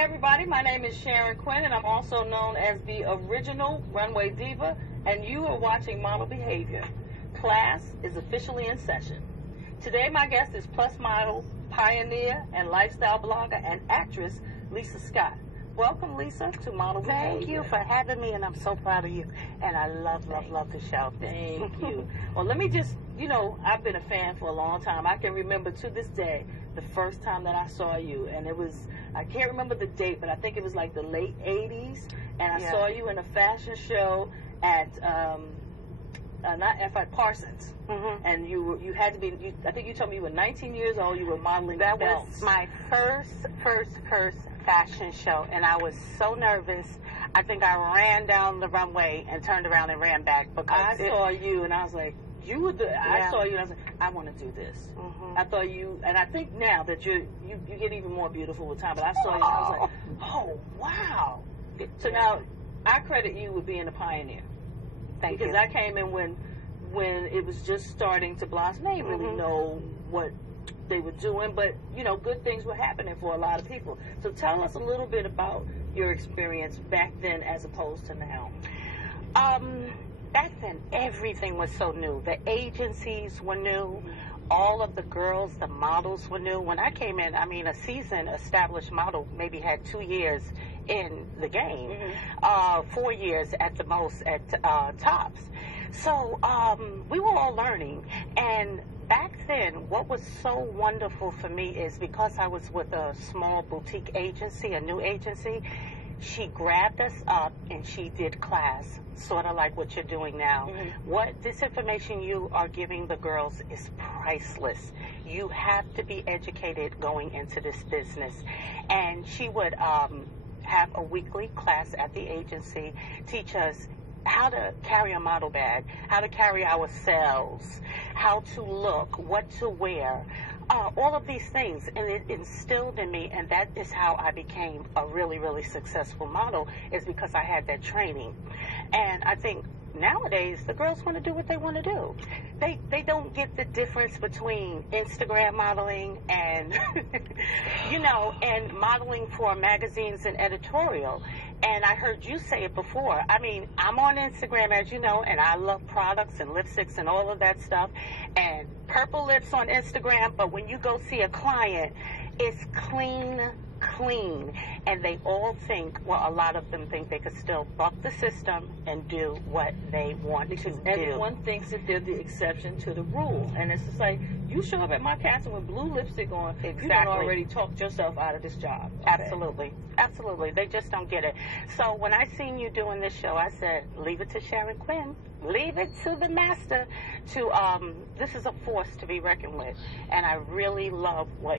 Hey everybody, my name is Sharon Quinn and I'm also known as the original Runway Diva, and you are watching Model Behavior. Class is officially in session. Today my guest is plus model, pioneer, and lifestyle blogger and actress Lisa Scott. Welcome, Lisa, to Model Behavior. Thank you for having me, and I'm so proud of you. And I love the show. Thank you. Well, let me just, I've been a fan for a long time. I can remember to this day the first time that I saw you, and it was, I can't remember the date, but I think it was like the late 80s, and I saw you in a fashion show at, at Parsons, and you had to be, I think you told me you were 19 years old, you were modeling That belts. was my first fashion show, and I was so nervous. I think I ran down the runway and turned around and ran back because I saw you, and I was like, I saw you, and I was like, I want to do this. I thought you, and I think now that you get even more beautiful with time, but I saw you, and I was like, oh, wow. So now, I credit you with being a pioneer. Thank you. Because I came in when it was just starting to blossom. They didn't really know what they were doing, but, good things were happening for a lot of people. So tell us a little bit about your experience back then as opposed to now. Back then, everything was so new. The agencies were new. All of the girls, the models were new. When I came in, a seasoned, established model maybe had 2 years in the game, 4 years at the most at tops. So we were all learning. And back then, what was so wonderful for me is because I was with a small boutique agency, a new agency, she grabbed us up and she did class, sort of like what you're doing now. This information you are giving the girls is priceless. You have to be educated going into this business. And she would have a weekly class at the agency, teach us how to carry a model bag, how to carry ourselves, how to look, what to wear, all of these things. And it instilled in me, and that is how I became a really, really successful model, is because I had that training. And I think nowadays the girls want to do what they want to do. They don't get the difference between Instagram modeling and, and modeling for magazines and editorial. And I heard you say it before. I'm on Instagram, as you know, and I love products and lipsticks and all of that stuff. And purple lips on Instagram, but when you go see a client, it's clean. And they all think, well, a lot of them think they could still buck the system and do what they want to do. Everyone thinks that they're the exception to the rule. And it's just like, you show up at my casting with blue lipstick on, you done already talked yourself out of this job. Okay. Absolutely. They just don't get it. So when I seen you doing this show, I said, leave it to Sharon Quinn. Leave it to the master. This is a force to be reckoned with. And I really love what